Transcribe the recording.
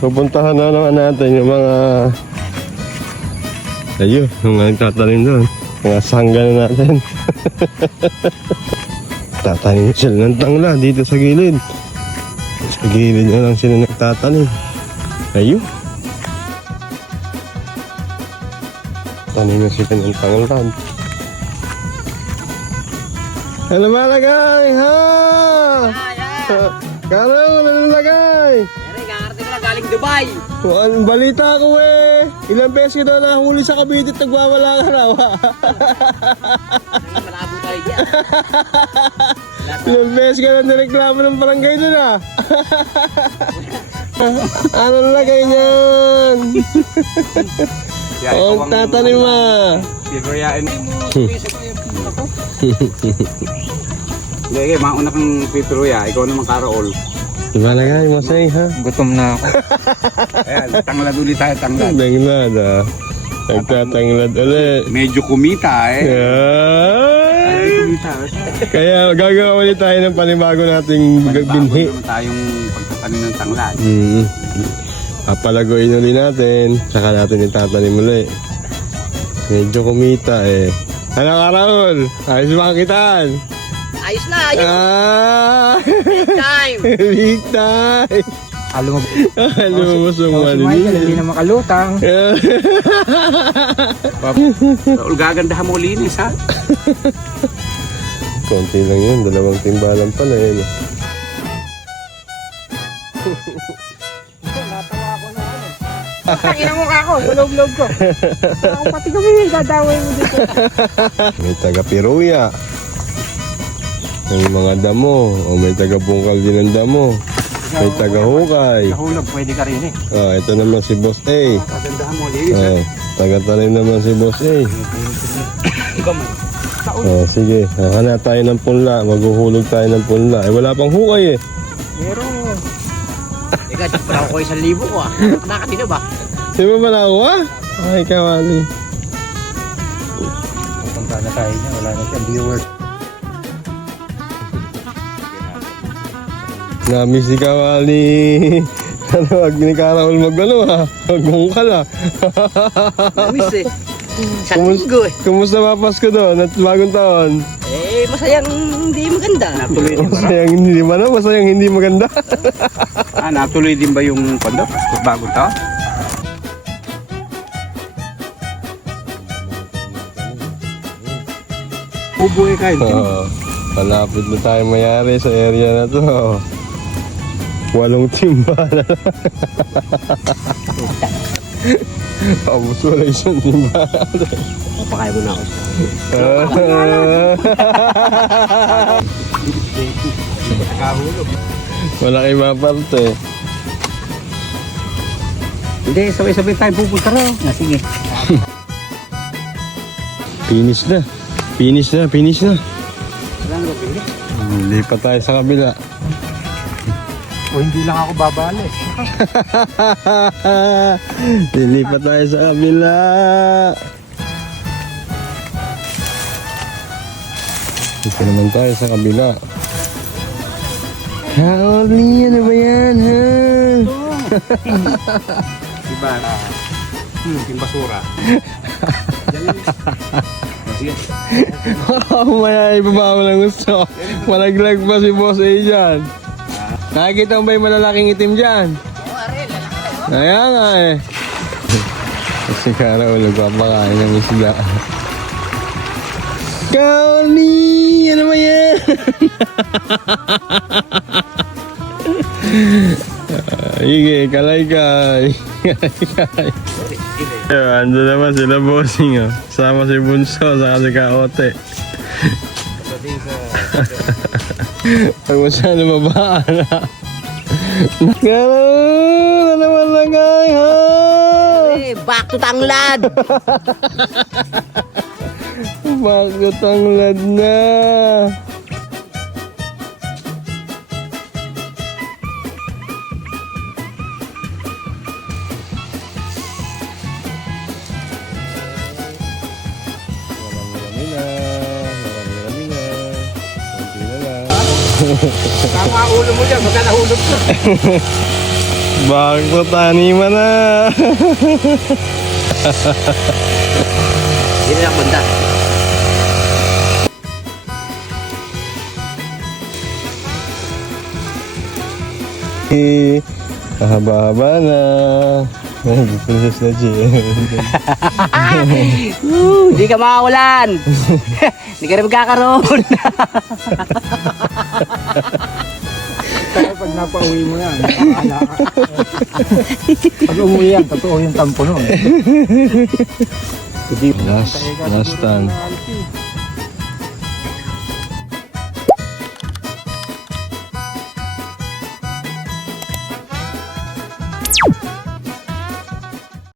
pupuntahan na naman natin yung mga ayun, yung mga nagtatanim doon. Mga sangga na natin. Tatanim sila ng tangla dito sa gilid. Sa gilid na lang sila nagtatanim. Ayun. Tanim na sila ng tanglad. Ano ba lagay? Ha? Karong, ano lagay? Kakarating ko na galing Dubai. Ang balita ko eh. Ilang beses ka daw nahuli sa Cavite at nagwawala ka raw. Malabo tayo dyan. Ilang beses ka na nireklamo ng barangay doon ah. Anong lagay niyan? Huwag tatanim ma. Sigayain. Hindi, mauna kang Petruya. Ikaw naman Karaol. Diba lagay, Masay ha? Gutom na ako. Ayan, tanglad ulit tayo, tanglad. Tanglad ah. Nagtatanglad ulit. Medyo kumita eh. Ay! Kumita. Kaya gagawa ulit tayo ng panibago nating binhi. Bago naman tayong pagtatanim ng tanglad. Papalaguin ulit natin. Saka natin itatanim ulit. Medyo kumita eh. Ano ka Raul? Ayos ba ang kitaan? Ayos na, ayos. Big time. Big time. Alam mo, Lumusong hindi malinis. na makalutang. Raul, gagandahan mo linis ha. Konti lang yun. 2 timbalan pala eh. Pakina mo ako, loob-loob ko. Pati kami, dadaway mo dito. May taga-piruya. May mga damo. O may taga-bungkal din ng damo. May taga-hukay. Nahulog, pwede ka rin eh. Ito naman si Boss A. Gagandahan mo linis ha. Taga-tanim naman si Boss A. Ikaw man. Sige. Hanap tayo ng punla. Maghuhulog tayo ng punla. Wala pang hukay eh. Meron. Teka, para ko 1,000 ko ah. Nakatino ba? Di ba nakuha? Ay, kawali. Punta na tayo niya, wala na siyang viewers. Namiss si kawali. Ano, wag ni Karaol mag-ano ha? Mag-bungkal ha? Namiss eh. Sa linggo eh. Kumusta ba Pasko doon at bagong taon? Eh, masayang hindi maganda. Natuloy din ba? Masayang hindi man masayang hindi maganda. Natuloy din ba yung kondo? Bagong taon? Ubuhay kayo. Malapit na tayo mayari sa area na to. 8 timbalan. Tapos wala 1 timbalan. Papakain mo na ako. Nakahulog. Malaki maparte. Hindi, sabay-sabay tayo pupunta raw. Sige. Finish na. Finish na, finish na. Walang pili. Lipat tayo sa kabila. O hindi lang ako babali. Lilipat tayo sa kabila. Dito naman tayo sa kabila. Kaoli, ano ba yan, ha? Diba? Yung basura. Sige. Maya ibaba mo lang gusto. Malaglag pa si Boss A dyan. Nakikita mo ba yung malalaking itim dyan? Oo, are, lalaki. Kaya nga eh. Kasi Karaol, nagpapakain ng isda. Kaoli! Ano ba yan? Sige, kalay-kay. Kalay-kay. Ando naman sila bossing oh. Sama si Bunso, saka si Kaote. Pag mo sana babaan ha. Gano'n na naman lagay ha. Eh, back to tanglad. Bakit ang lad na? Marami na. Konti na lang. Tama ulo mo dyan, magka nahulog ka. Bakit mo taniman na? Hindi na bunda. Haba-haba na. Princess na G. Hindi ka makawalan. Hindi ka rin magkakaroon. Kaya pag napauwi mo yan, nakakala ka. Pag umuwi yan, totoo yung tampo nun. Last stand.